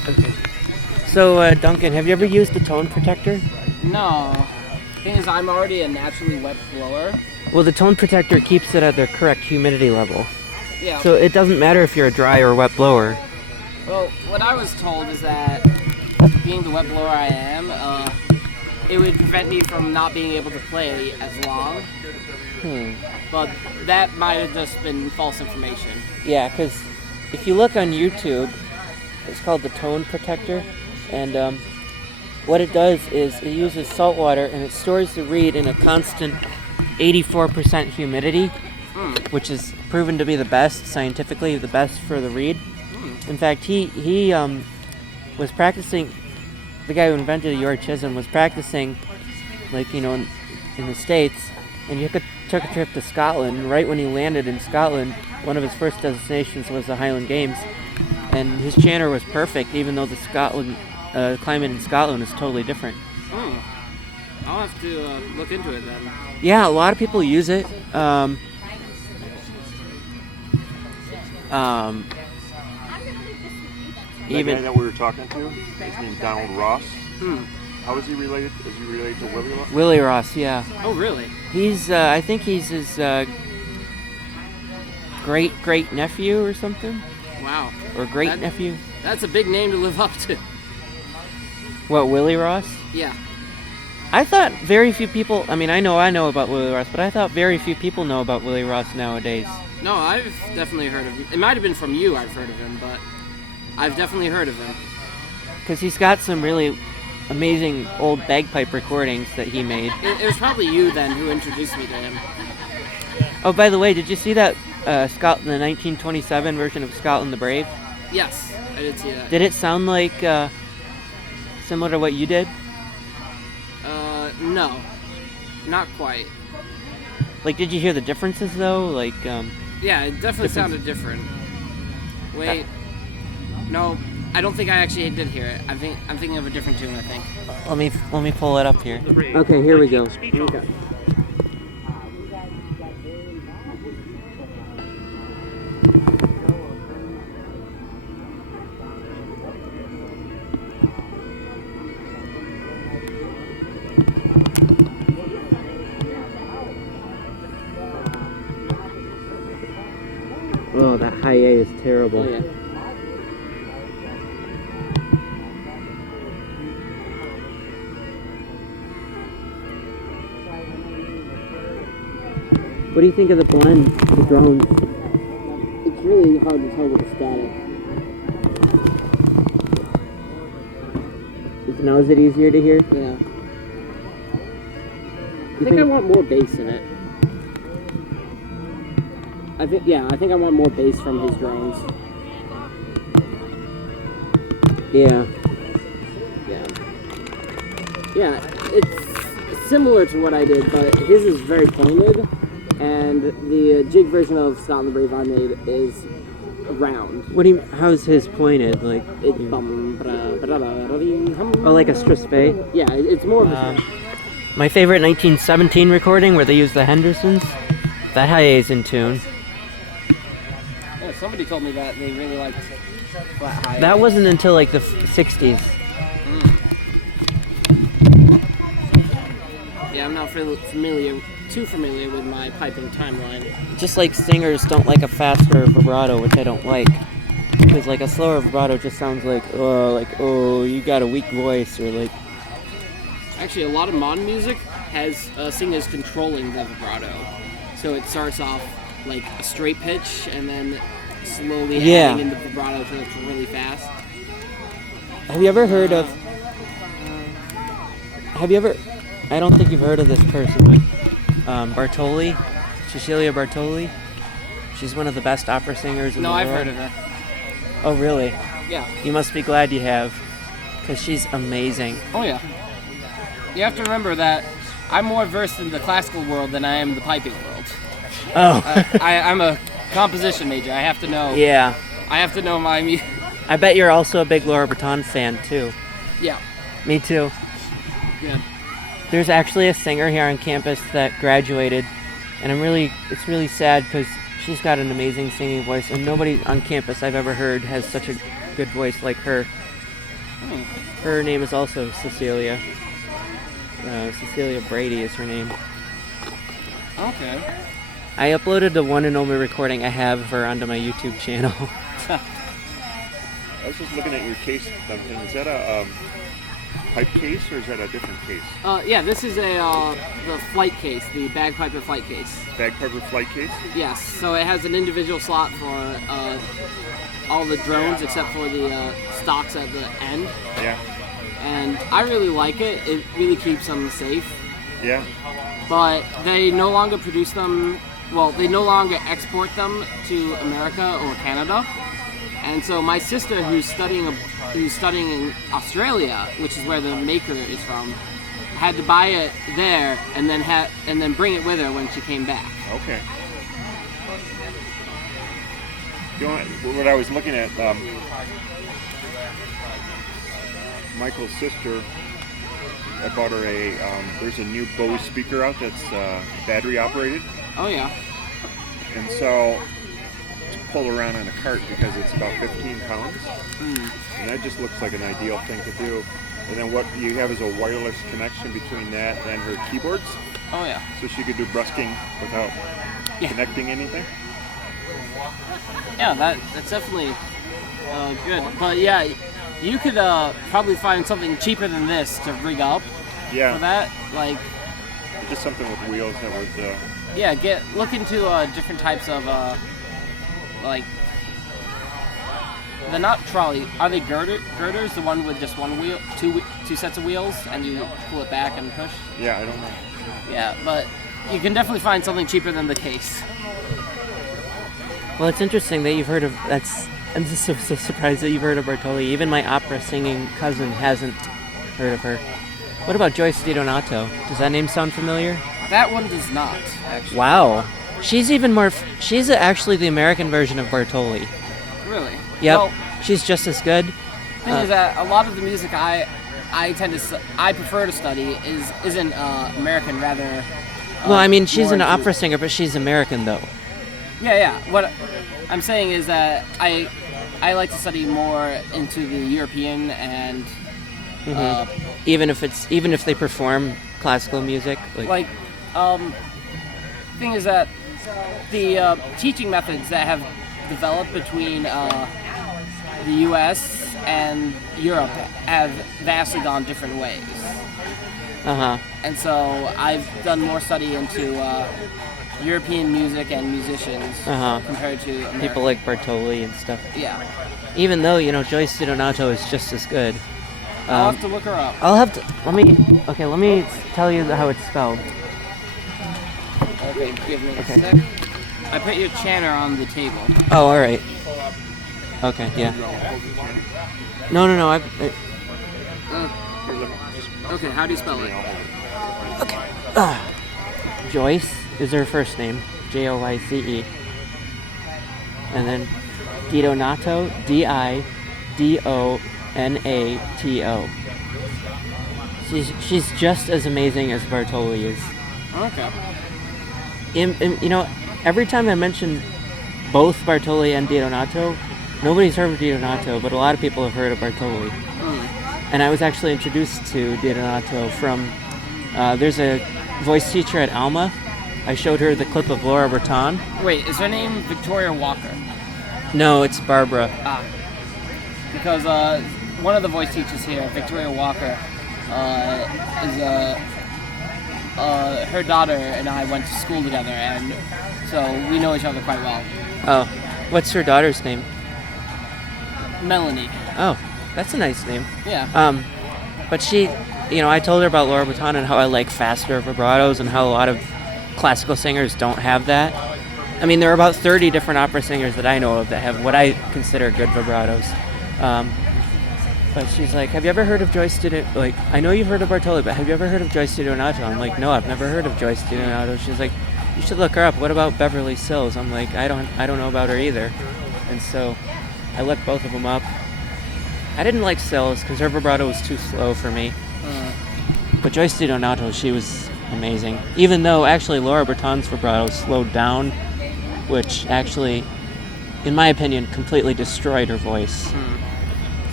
Okay. So, Duncan, have you ever used a tone protector? No. Thing is, I'm already a naturally wet blower. Well, the tone protector keeps it at the correct humidity level. Yeah. So it doesn't matter if you're a dry or wet blower. Well, what I was told is that being the wet blower I am, it would prevent me from not being able to play as long. But that might have just been false information. Yeah, because if you look on YouTube, it's called the tone protector, and what it does is it uses salt water and it stores the reed in a constant 84% humidity, which is proven to be the best, scientifically the best for the reed. In fact, he was practicing, the guy who invented your chisholm was practicing, like, you know, in the States, and he took a trip to Scotland, and right when he landed in Scotland, one of his first destinations was the Highland Games, and his chanter was perfect, even though the climate in Scotland is totally different. I'll have to look into it then. Yeah, a lot of people use it. That guy that we were talking to, his name's Donald Ross. How is he related? Is he related to Willie Ross? Willie Ross, yeah. Oh, really? He's, I think he's his great nephew or something. Wow. Or great nephew. That's a big name to live up to. What, Willie Ross? Yeah. I thought very few people, I mean, I know about Willie Ross, but I thought very few people know about Willie Ross nowadays. No, I've definitely heard of him. It might have been from you I've heard of him, but I've definitely heard of him. Because he's got some really amazing old bagpipe recordings that he made. It was probably you then who introduced me to him. Oh, by the way, did you see that the 1927 version of Scotland the Brave? Yes, I did see that. Did it sound like similar to what you did? No, not quite. Like, did you hear the differences though? Like, yeah, it definitely sounded different. Wait, no, I don't think I actually did hear it. I'm thinking of a different tune. I think. Let me pull it up here. Okay, here we go. Okay. Oh, that high A is terrible. Oh, yeah. What do you think of the blend, the drones? It's really hard to tell with the static. Now is it easier to hear? Yeah. I think I want more bass in it. I think I want more bass from his drones. Yeah. Yeah, it's similar to what I did, but his is very pointed, and the jig version of Scotland the Brave I made is round. What do you? How's his pointed? Like it's like a strathspey? Yeah, it's more of a. My favorite 1917 recording where they used the Hendersons. That high A is in tune. Yeah, somebody told me that they really liked flat high. That wasn't until like the 60s. Yeah, I'm not too familiar with my piping timeline. Just like singers don't like a faster vibrato, which I don't like. Because like a slower vibrato just sounds like, oh, you got a weak voice, or like... Actually, a lot of modern music has singers controlling the vibrato. So it starts off like a straight pitch, and then slowly adding in the vibrato until it's really fast. Have you ever heard of... I don't think you've heard of this person, but Bartoli, Cecilia Bartoli. She's one of the best opera singers in the world. No, I've heard of her. Oh, really? Yeah. You must be glad you have, because she's amazing. Oh, yeah. You have to remember that I'm more versed in the classical world than I am the piping world. Oh. I'm a composition major. I have to know. Yeah. I have to know my music. I bet you're also a big Laura Breton fan, too. Yeah. Me, too. Good. There's actually a singer here on campus that graduated, and it's really sad because she's got an amazing singing voice, and nobody on campus I've ever heard has such a good voice like her. Her name is also Cecilia. Cecilia Brady is her name. Okay. I uploaded the one and only recording I have of her onto my YouTube channel. I was just looking at your case, Duncan. Is that a pipe case or is that a different case? Yeah, this is the flight case, the bagpiper flight case. Bagpiper flight case? Yes, so it has an individual slot for all the drones except for the stocks at the end. Yeah. And I really like it. It really keeps them safe. Yeah. But they no longer produce them. Well, they no longer export them to America or Canada. And so my sister, who's studying in Australia, which is where the maker is from, had to buy it there and then bring it with her when she came back. Okay. You know what I was looking at? Michael's sister. I bought her there's a new Bose speaker out that's battery operated. Oh yeah. And so to pull around on a cart because it's about 15 pounds. And that just looks like an ideal thing to do. And then what you have is a wireless connection between that and her keyboards. Oh yeah. So she could do busking without connecting anything. Yeah, that's definitely good. But yeah, you could probably find something cheaper than this to rig up. Yeah. For that, like. Just something with wheels that would. Yeah, look into different types of like. They're not trolley. Are they girders? The one with just one wheel, two sets of wheels, and you pull it back and push. Yeah, I don't know. Yeah, but you can definitely find something cheaper than the case. Well, it's interesting that you've heard of that's. I'm just so surprised that you've heard of Bartoli. Even my opera singing cousin hasn't heard of her. What about Joyce DiDonato? Does that name sound familiar? That one does not, actually. Wow. She's even more... she's actually the American version of Bartoli. Really? Yep. Well, she's just as good. The thing is that a lot of the music I prefer to study isn't American, rather... well, I mean, she's an more opera singer, but she's American, though. Yeah. What I'm saying is that I like to study more into the European and... even if they perform classical music, thing is that the teaching methods that have developed between the U.S. and Europe have vastly gone different ways. And so I've done more study into European music and musicians compared to American. People like Bartoli and stuff. Yeah. Even though, Joyce DiDonato is just as good. I'll have to look her up. I'll have to... Let me tell you how it's spelled. Okay, give me a sec. I put your chanter on the table. Oh, alright. Okay, yeah. No, okay, how do you spell it? Okay. Joyce is her first name. Joyce. And then DiDonato, Dionato. She's just as amazing as Bartoli is. Okay. Every time I mention both Bartoli and DiDonato, nobody's heard of DiDonato, but a lot of people have heard of Bartoli. And I was actually introduced to DiDonato from, there's a voice teacher at Alma. I showed her the clip of Laura Berton. Wait, is her name Victoria Walker? No, it's Barbara. Because one of the voice teachers here, Victoria Walker, is her daughter and I went to school together, and so we know each other quite well. Oh, what's her daughter's name? Melanie. Oh, that's a nice name. Yeah. But she, I told her about Laura Berton and how I like faster vibratos and how a lot of classical singers don't have that. I mean, there are about 30 different opera singers that I know of that have what I consider good vibratos. But she's like, have you ever heard of Joyce DiDonato? Like, I know you've heard of Bartoli, but have you ever heard of Joyce DiDonato? I'm like, no, I've never heard of Joyce DiDonato. She's like, you should look her up. What about Beverly Sills? I'm like, I don't know about her either. And so I looked both of them up. I didn't like Sills because her vibrato was too slow for me. But Joyce DiDonato, she was amazing. Even though actually Laura Berton's vibrato slowed down, which actually, in my opinion, completely destroyed her voice.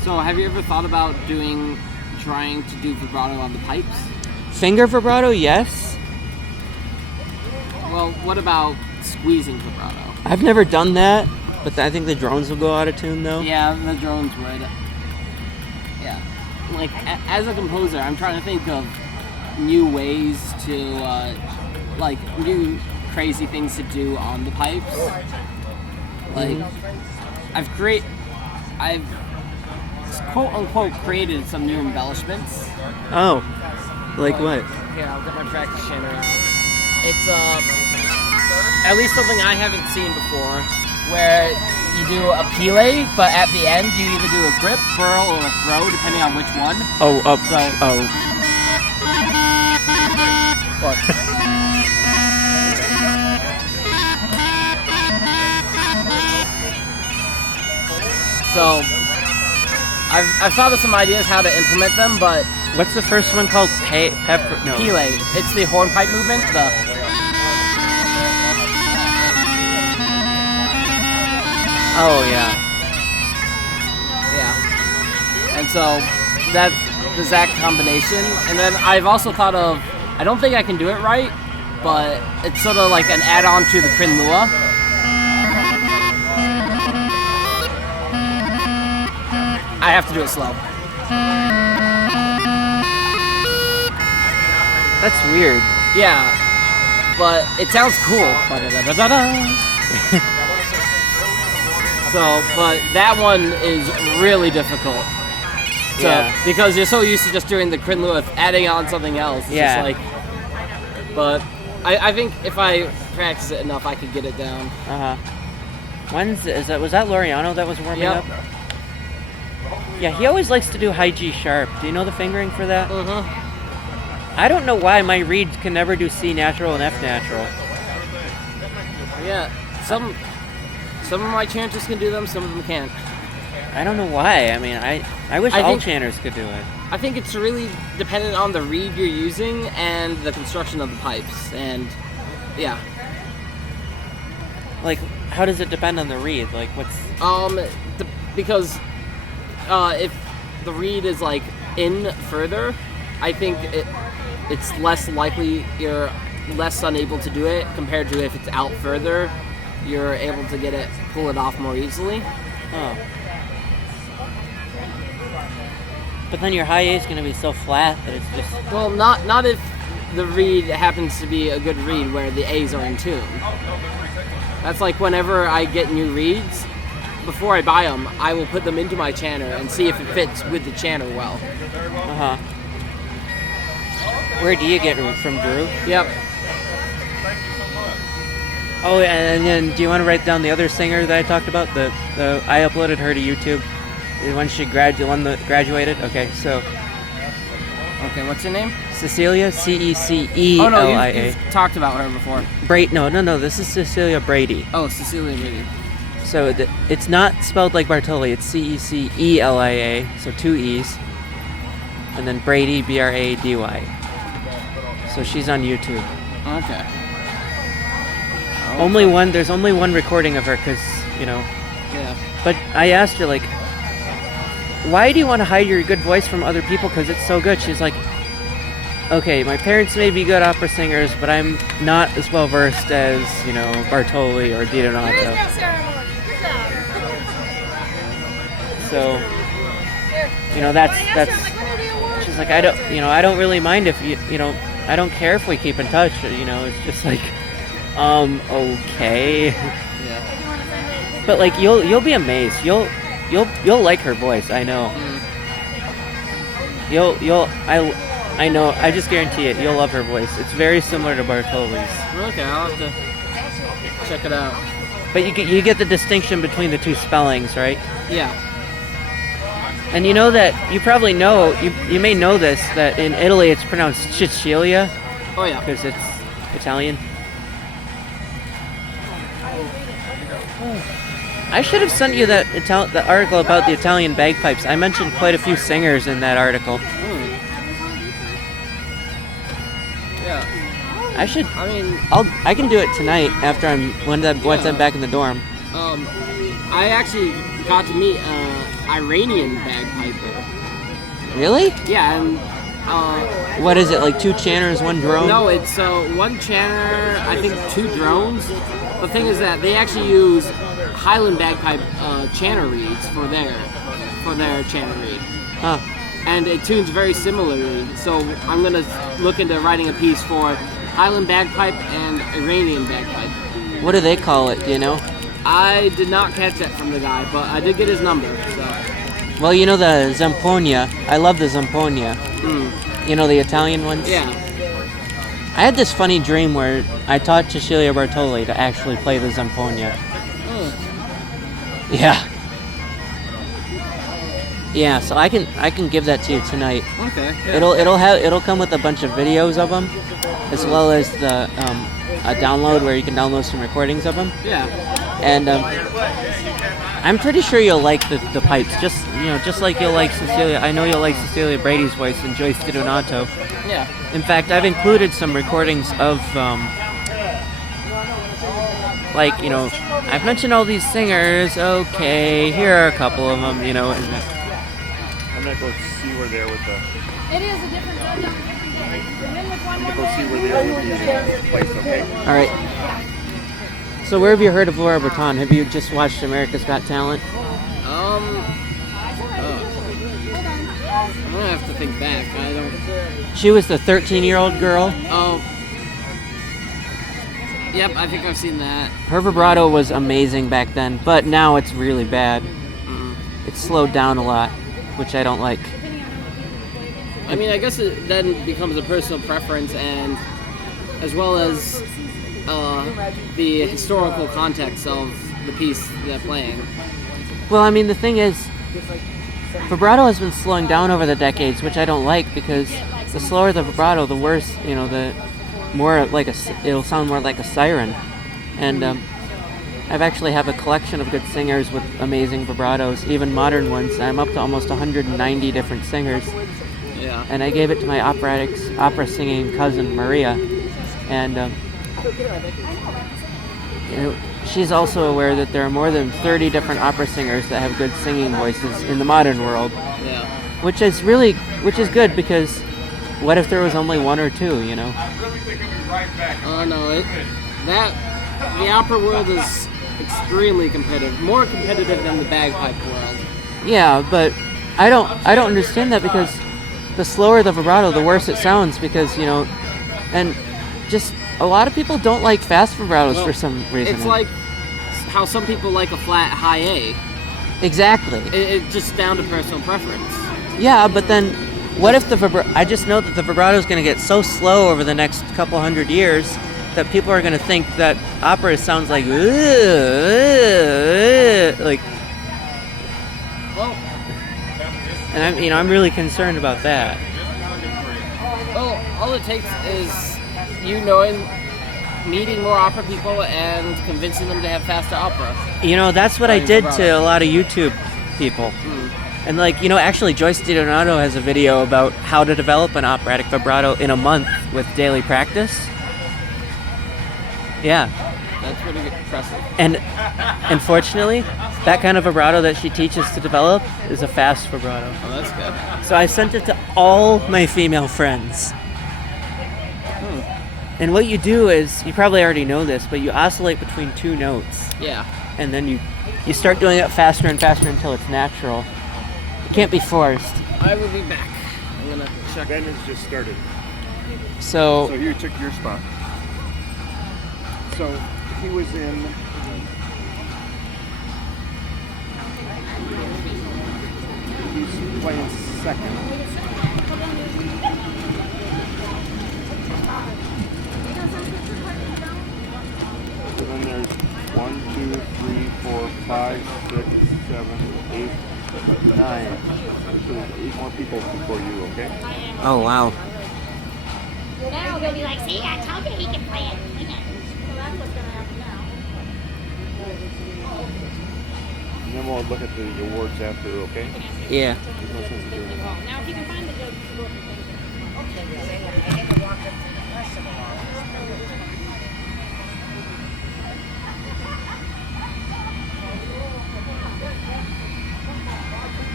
So, have you ever thought about trying to do vibrato on the pipes? Finger vibrato, yes. Well, what about squeezing vibrato? I've never done that, but I think the drones will go out of tune though. Yeah, the drones would. Yeah. Like, as a composer, I'm trying to think of new ways to, new crazy things to do on the pipes. Like, I've quote unquote created some new embellishments. Oh, like what? Here, I'll get my practice channel out. It's at least something I haven't seen before, where you do a pile, but at the end you either do a grip, furl, or a throw, depending on which one. Oh, up. So, oh. What? So, I've thought of some ideas how to implement them, but What's the first one called? Pepper? No. pile. It's the hornpipe movement. Oh yeah. Yeah. And so that's the exact combination. And then I've also thought of, I don't think I can do it right, but it's sort of like an add-on to the Crin Lua. I have to do it slow. That's weird. Yeah, but it sounds cool. So, but that one is really difficult. So, Yeah. because you're so used to just doing the Crin Lua, adding on something else. It's Yeah. just like, but I think if I practice it enough, I could get it down. Was that Laureano that was warming Yep. up? Yeah, he always likes to do high G sharp. Do you know the fingering for that? Mm-hmm. I don't know why my reeds can never do C natural and F natural. Yeah, some of my chanters can do them, some of them can't. I don't know why. I mean, I wish I all think- chanters could do it. I think it's really dependent on the reed you're using and the construction of the pipes, and yeah. Like, how does it depend on the reed? Like, what's... Because if the reed is like in further, I think it's less likely you're less unable to do it compared to if it's out further, you're able to pull it off more easily. Oh. But then your high A is going to be so flat that it's just... Well, not if the reed happens to be a good reed where the A's are in tune. That's like whenever I get new reeds, before I buy them, I will put them into my chanter and see if it fits with the chanter well. Uh-huh. Where do you get root? From Drew? Yep. Oh, and then do you want to write down the other singer that I talked about? I uploaded her to YouTube. The one she graduated? Okay, so... Okay, what's your name? Cecilia, Cecelia. Oh no, you've talked about her before. No, this is Cecilia Brady. Oh, Cecilia Brady. So it's not spelled like Bartoli, it's Cecelia, so 2 E's. And then Brady, Brady. So she's on YouTube. Okay. There's only one recording of her because, Yeah. But I asked her, like, why do you want to hide your good voice from other people because it's so good? She's like, okay, my parents may be good opera singers, but I'm not as well versed as, Bartoli or deaden. So, that's. She's like, I don't really mind if I don't care if we keep in touch. It's just like, okay. Yeah. But like, you'll be amazed. You'll like her voice. I know. I know. I just guarantee it. You'll love her voice. It's very similar to Bartoli's. Okay, I'll have to check it out. But you get the distinction between the two spellings, right? Yeah. And you know that you probably know you may know this that in Italy it's pronounced Cecilia. Oh yeah. Because it's Italian. I should have sent you the article about the Italian bagpipes. I mentioned quite a few singers in that article. Yeah. I can do it tonight after once I'm back in the dorm. I actually got to meet Iranian bagpiper. Really? Yeah, and What is it, like 2 channers, 1 drone? no, it's 1 chanter, I think 2 drones. The thing is that they actually use Highland bagpipe chanter reeds for their chanter reed. Huh. And it tunes very similarly. So I'm gonna look into writing a piece for Highland bagpipe and Iranian bagpipe. What do they call it, do you know? I did not catch that from the guy, but I did get his number. So. Well, you know the Zamponia. I love the Zamponia. You know the Italian ones? Yeah. I had this funny dream where I taught Cecilia Bartoli to actually play the Zamponia. Oh. Yeah. Yeah, so I can give that to you tonight. Okay. Yeah. It'll come with a bunch of videos of them, as well as the a download where you can download some recordings of them. Yeah. And I'm pretty sure you'll like the pipes. Just like you'll like Cecilia. I know you'll like Cecilia Brady's voice and Joyce DiDonato. Yeah. In fact, I've included some recordings of I've mentioned all these singers. Okay, here are a couple of them. And I'm gonna go see where they are with the. It is a different judge on a different day. Come in with one I'm more gonna go see day. where they are with the place. Okay. all right. So where have you heard of Laura Breton? Have you just watched America's Got Talent? I'm gonna have to think back. I don't. She was the 13-year-old girl. Oh. Yep, I think I've seen that. Her vibrato was amazing back then, but now it's really bad. It's slowed down a lot, which I don't like. I mean, I guess it then becomes a personal preference, and as well as the historical context of the piece they're playing. Well, I mean, the thing is, vibrato has been slowing down over the decades, which I don't like, because the slower the vibrato, the worse, the more like it'll sound more like a siren. And I've actually have a collection of good singers with amazing vibratos, even modern ones. I'm up to almost 190 different singers. Yeah. And I gave it to my opera singing cousin, Maria. And she's also aware that there are more than 30 different opera singers that have good singing voices in the modern world. Yeah. Which is good, because what if there was only 1 or 2, Oh no, the opera world is extremely competitive, more competitive than the bagpipe world. Yeah, but I don't understand that, because the slower the vibrato, the worse it sounds, because and just a lot of people don't like fast vibratos for some reason. It's like how some people like a flat high A. Exactly. It's just down to personal preference. Yeah, but then what if I just know that the vibrato is going to get so slow over the next couple hundred years that people are going to think that opera sounds like like. Well, and I'm really concerned about that. Well, all it takes is knowing, meeting more opera people and convincing them to have faster opera. That's what I did to a lot of YouTube people. And actually Joyce DiDonato has a video about how to develop an operatic vibrato in a month with daily practice. Yeah. That's pretty impressive. And unfortunately, that kind of vibrato that she teaches to develop is a fast vibrato. Oh, that's good. So I sent it to all my female friends. And what you do is, you probably already know this, but you oscillate between 2 notes. Yeah. And then you start doing it faster and faster until it's natural. It can't be forced. I will be back. I'm gonna check. Ben has just started. So you took your spot. So he was in. He's playing second. So then there's 1, 2, 3, 4, 5, 6, 7, 8, 9. So there's 8 more people before you, okay? Oh, wow. Now they'll be like, see, I told you he can play it. And then we'll look at the awards after, okay? Yeah. There's no sense of doing it. Now, if you can find the judge, you will think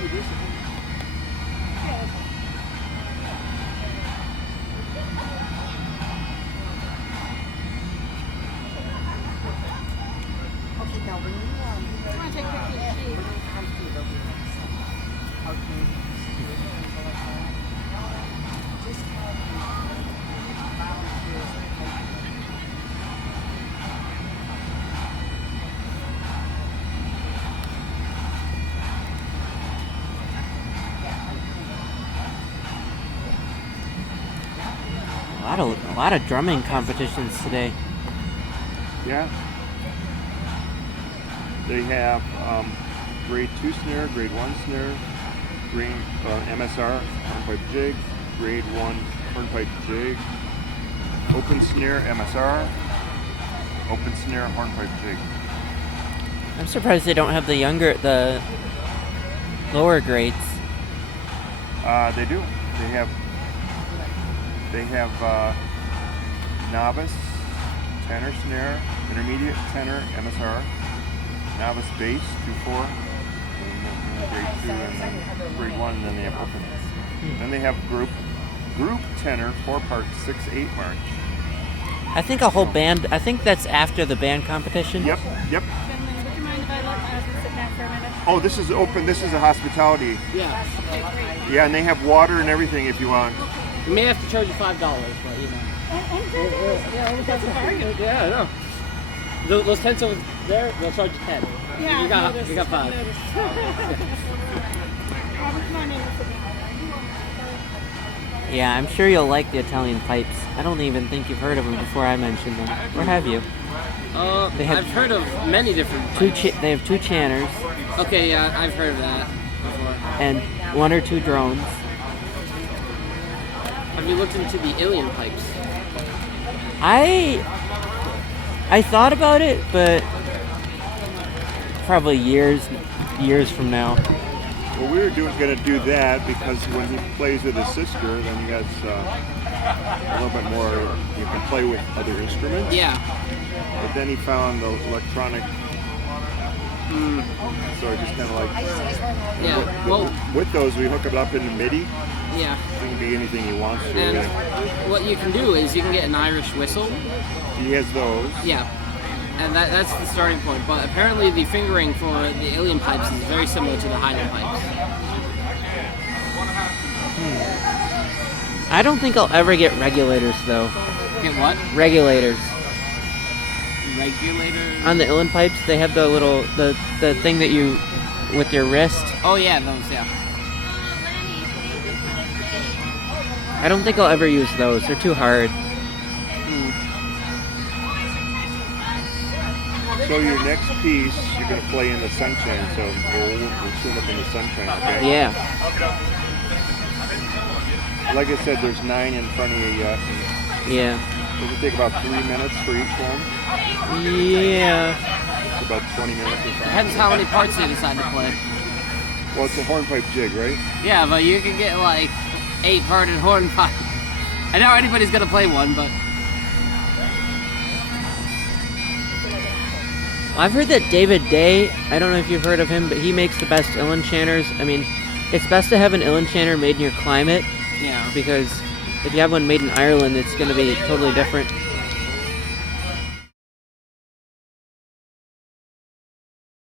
A lot of drumming competitions today. Yeah. They have grade 2 snare, grade 1 snare, grade MSR, hornpipe jig, grade 1 hornpipe jig, open snare, MSR, open snare, hornpipe jig. I'm surprised they don't have the lower grades. They do. They have novice, tenor snare, intermediate tenor, MSR, novice bass, 2/4, and grade 2, and then grade 1, and then they have open. Then they have group tenor, 4-part, 6/8 march. I think a whole band. I think that's after the band competition. Yep. Would you mind if I let my husband sit down for a minute? Oh, this is open. This is a hospitality. Yeah. Okay, great. Yeah, and they have water and everything if you want. We may have to charge you $5, but you know. Yeah, that's a bargain. Yeah, I know. Those tents over there, they'll charge you 10. Yeah, you got I you got 5. noticed. Come on in and sit down. Yeah, I'm sure you'll like the Italian pipes. I don't even think you've heard of them before I mentioned them. Or have you? They have I've heard of many different. They have 2 channers Okay, yeah, I've heard of that before. and 1 or 2 drones. Have you looked into the alien pipes? I thought about it, but probably years from now. Well, we were going to do that because when he plays with his sister, then he has a little bit more. You can play with other instruments. Yeah. But then he found the electronic. So I just kind of like. Yeah. Well. With those, we hook it up in the MIDI. Yeah. It can be anything he wants to. And what you can do is you can get an Irish whistle. He has those. Yeah. And that's the starting point. But apparently the fingering for the alien pipes is very similar to the Highland pipes. I don't think I'll ever get regulators though. Get what? Regulators. Regulators? On the Uilleann pipes, they have the little the thing that you with your wrist. Oh yeah, those, yeah. I don't think I'll ever use those. They're too hard. So your next piece, you're going to play in the sunshine. So we'll tune up in the sunshine, okay? Yeah. Like I said, there's 9 in front of you yet. Yeah. Does it take about 3 minutes for each one? Yeah. It's about 20 minutes or something. Depends how many parts they decide to play. Well, it's a hornpipe jig, right? Yeah, but you can get like 8-parted hornpipe. I know anybody's gonna play one, but I've heard that David Day, I don't know if you've heard of him, but he makes the best Uilleann chanters. I mean, it's best to have an Uilleann chanter made in your climate yeah. because if you have one made in Ireland, it's going to be totally different.